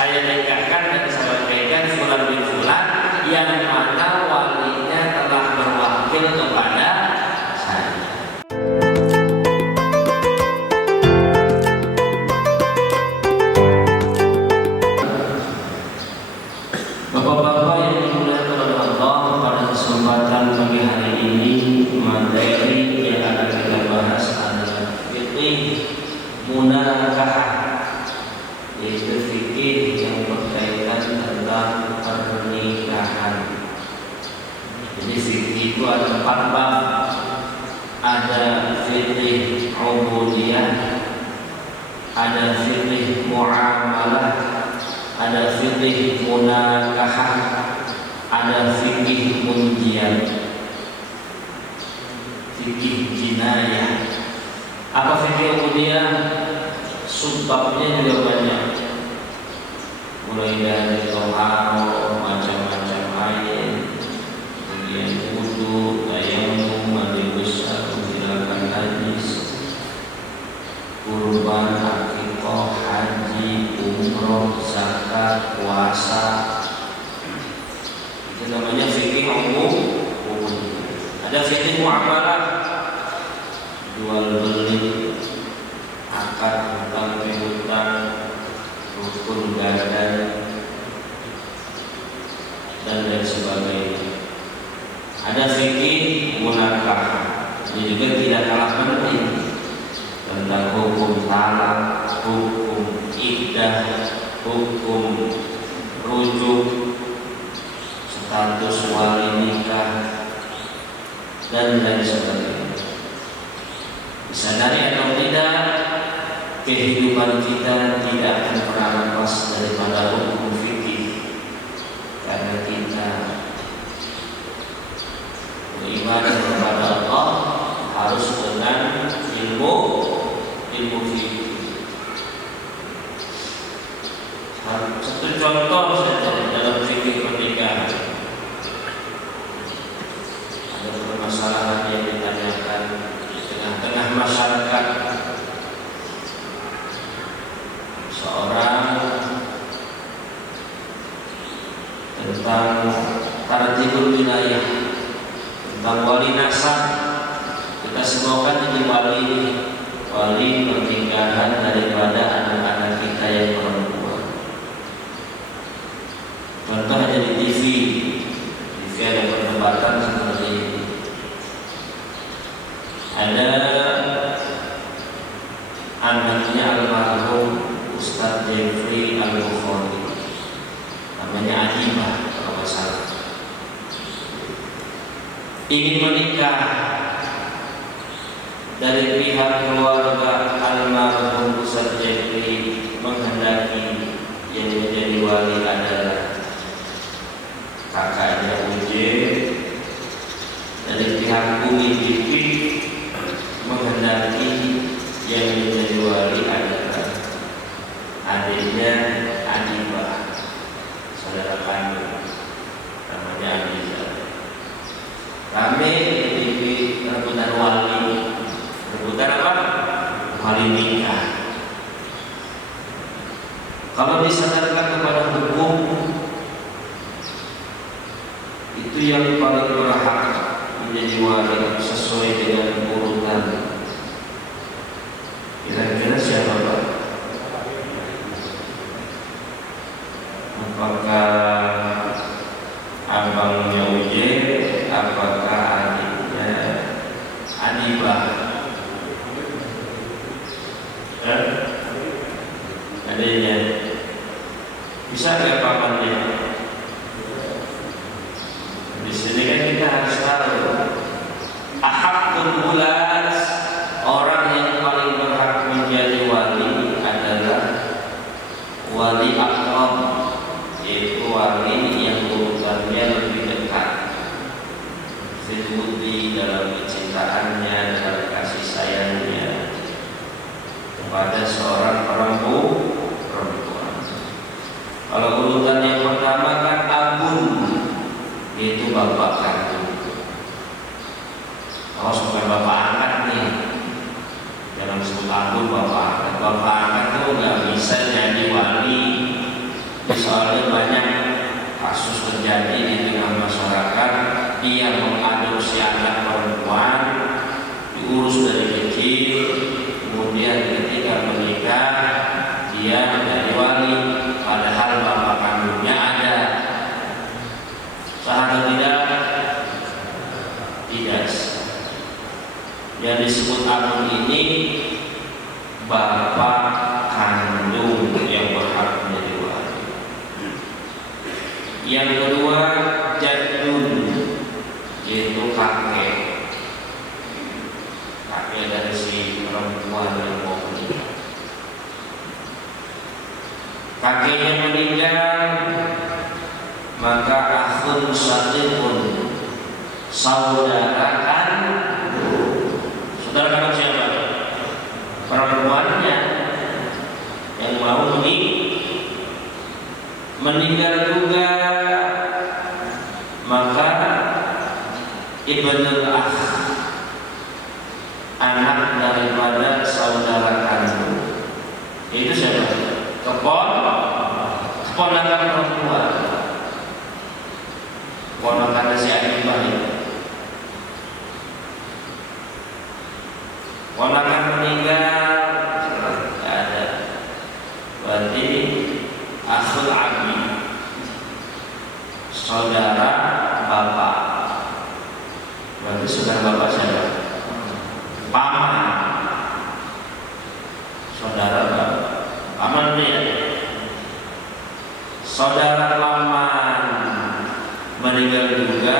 saya nikahkan dan saya berikan fulan bin fulan yang mana walinya telah berwakil kepada saya. Bapak-bapak yang dimuliakan oleh Allah, pada kesempatan pagi hari ini materi yang akan kita bahas adalah fikih munakahah, yaitu fikih yang berkaitan tentang pernikahan. Jadi fikih itu ada 4 bab. Ada fikih ubudiyah, ada fikih muamalah, ada fikih munakahah, ada fikih munjiyah, fikih jinayah. Apa fikih ubudiyah? Subbabnya juga banyak, mulai dari toharo, macam-macam air, kemudian wudu, tayamum, mandi besar, menghilangkan najis, kurban, akikah, haji, umroh, zakat, puasa. Itu namanya fikih umum. Ada fikih muamalah, jual beli, akad hutang piutang, rukun gadai, dan lain sebagainya. Ada fikih munakahah, ini juga tidak kalah penting, tentang hukum talak, hukum iddah, hukum rujuk, status wali nikah, dan lain sebagainya. Disadari atau tidak, kehidupan kita tidak akan pernah lepas daripada hukum fikih, karena kita beribadah kepada Allah harus dengan ilmu fikih. Satu contoh saja dalam fikih pernikahan, ada permasalahan yang ditanyakan di tengah-tengah masyarakat. Seorang tentang tartibul wilayah, tentang wali nasab. Kita semua kan jadi wali pernikahan daripada anak-anak kita yang perempuan. Contoh aja di TV ada perdebatan seperti ini. Ada anaknya almarhum Ustaz Jeffrey Al-Bukhari, namanya Adibah kalau nggak salah, ingin menikah. Dari pihak keluarga almarhum Ustaz Jeffrey menghendaki yang menjadi wali adalah kakaknya Uje. Dari pihak Umi Bibi menghendaki yang menjadi wali adalah adiknya Adibah, saudara kandung, namanya Adibah. Kami di rebutan wali, rebutan apa? Wali nikah. Kalau disadarkan kepada hukum, itu yang paling berhak menjadi wali sesuai dengan urutan. Kira-kira siapa Pak? Apakah abangnya Uje? Apakah adiknya Adibah? Adiknya. Bisa nggak pamannya? Di sini kan kita harus tahu ahakul bulas, orang yang paling berhak menjadi wali adalah wali akrab, yaitu wali yang urutannya lebih dekat, filbudi dalam kecintaannya, dalam kasih sayangnya kepada seorang perempuan. Kalau urutan yang pertama kan abun, yaitu bapak kandung. Kalau sampai bapak angkat nih, jangan sebut abun, bapak angkat. Bapak angkat itu nggak bisa jadi wali dia mengadopsi anak perempuan, diurus dari kecil, kemudian ketika menikah dia menjadi wali, padahal bapak kandungnya ada. Sah atau tidak? Tidak. Yang disebut akun ini bapak kandung yang berhak menjadi wali. Yang kedua, jadun, yaitu kakek dari si perempuan yang mau menikah. Kakeknya meninggal, maka akhun syaqiqun, saudara kandung siapa? Perempuannya yang mau meninggal juga, maka ibnul akh, anak daripada saudara kandung, itu siapa? Keponakan perempuan, keponakan si Abibah itu. Keponakan meninggal, tidak ada, berarti akhul abi, saudara bapak. Berarti saudara bapak siapa? Paman, saudara bapak. Paman dia, saudara paman meninggal juga,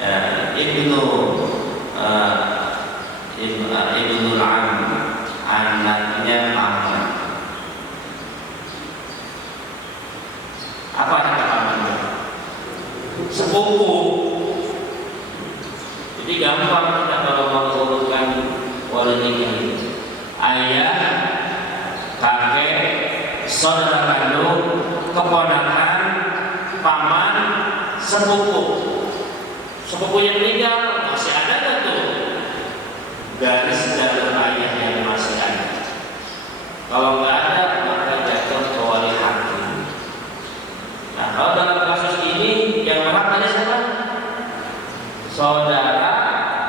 ya, ibnul am, anaknya paman. Apa kata pamannya? Sepupu. Jadi gampang kita kalau mau urutkan wali nikah. Ayah, kakek, saudara kandung, keponakan, paman, sepupu. Sepupu yang meninggal masih ada nggak tuh? Garis dalam ayah yang masih ada. Kalau nggak ada, maka jatuh ke wali hakim. Nah, kalau dalam kasus ini yang berhak tadi siapa? Saudara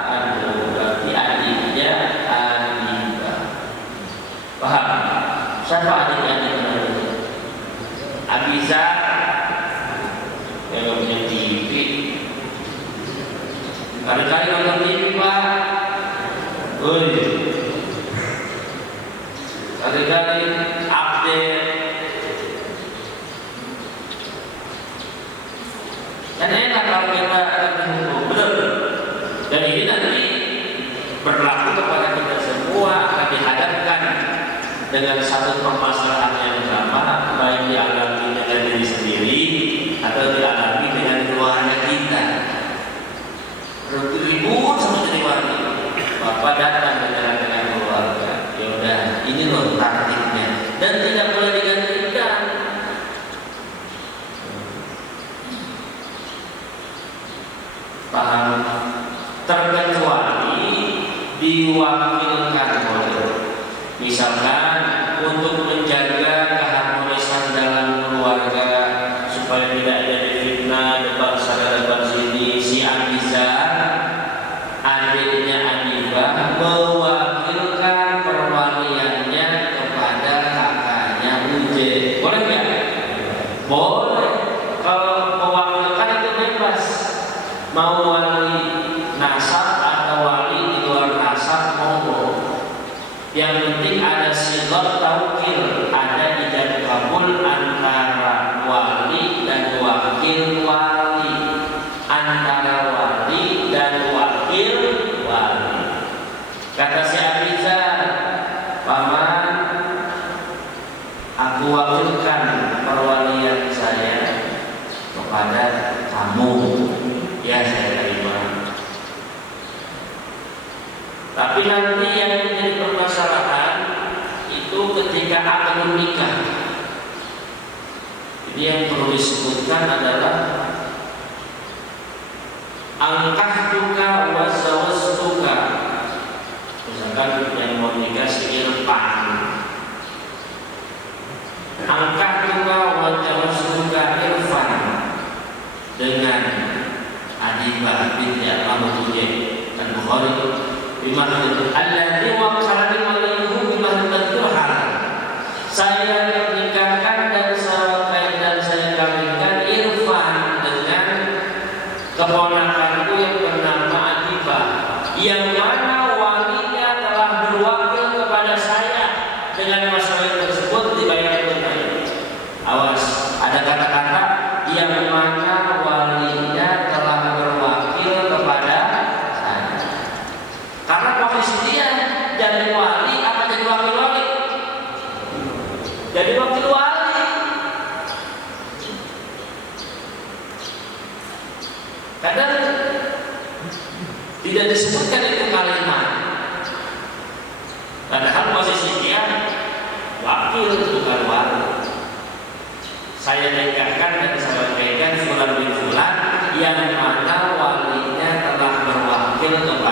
kandung, berarti adiknya Abibah. Paham? Siapa adik-adiknya? Abizar yang punya TV. Kali-kali nonton TV Pak. Kali-kali update. Dan enak kalau kita betul. Dan ini nanti berlaku kepada kita semua, akan dihadapkan dengan satu permasalahan yang sama, baik dialami dengan diri sendiri atau dialami dengan keluarga kita. Ribut sama jadi wali, bapak datang dengan keluarga. Ya udah, ini loh taktiknya, dan tidak boleh digantikan. Paham? Terkecuali diwakilkan oleh, misalkan untuk menjaga keharmonisan dalam keluarga supaya tidak ada fitnah depan sana depan sini, si Abizar, adiknya Abibah, mewakilkan perwaliannya kepada kakaknya Uje. Boleh nggak? Boleh. Kalau mewakilkan itu bebas. Mau wali nasab atau wali di luar nasab, monggo. Yang penting ada sigot taukil, ada ijab kabul antara wali dan wakil wali, antara wali dan wakil wali. Kata si Abizar, paman, aku wakilkan perwalian saya kepada kamu. Ya, saya terima. Tapi nanti yang menjadi permasalahan itu ketika akad nikah. Jadi yang perlu disebutkan adalah angkah juga wasawastuka. Misalkan yang mau nikah si Irfan, angkah juga wasawastuka Irfan dengan Atibah binti Mahmud dan Bukhari bimahdi alladzi waqarani waliyuhu bimahdi turhan. Saya nikahkan dan saya kawinkan Irfan dengan keponakanku yang bernama Atibah, yang mana walinya telah berwakil kepada saya dengan masalah tersebut dibayar tunai. Awas, ada kata-kata yang mana walinya telah berwakil kepada saya. Karena posisi dia jadi wali apa jadi wakil wali? Jadi wakil wali. Kadang tidak disebutkan itu kalimat. Padahal posisi dia wakil bukan wali. Saya nikahkan dan saya berikan fulan bin fulan yang mana walinya telah berwakil kepada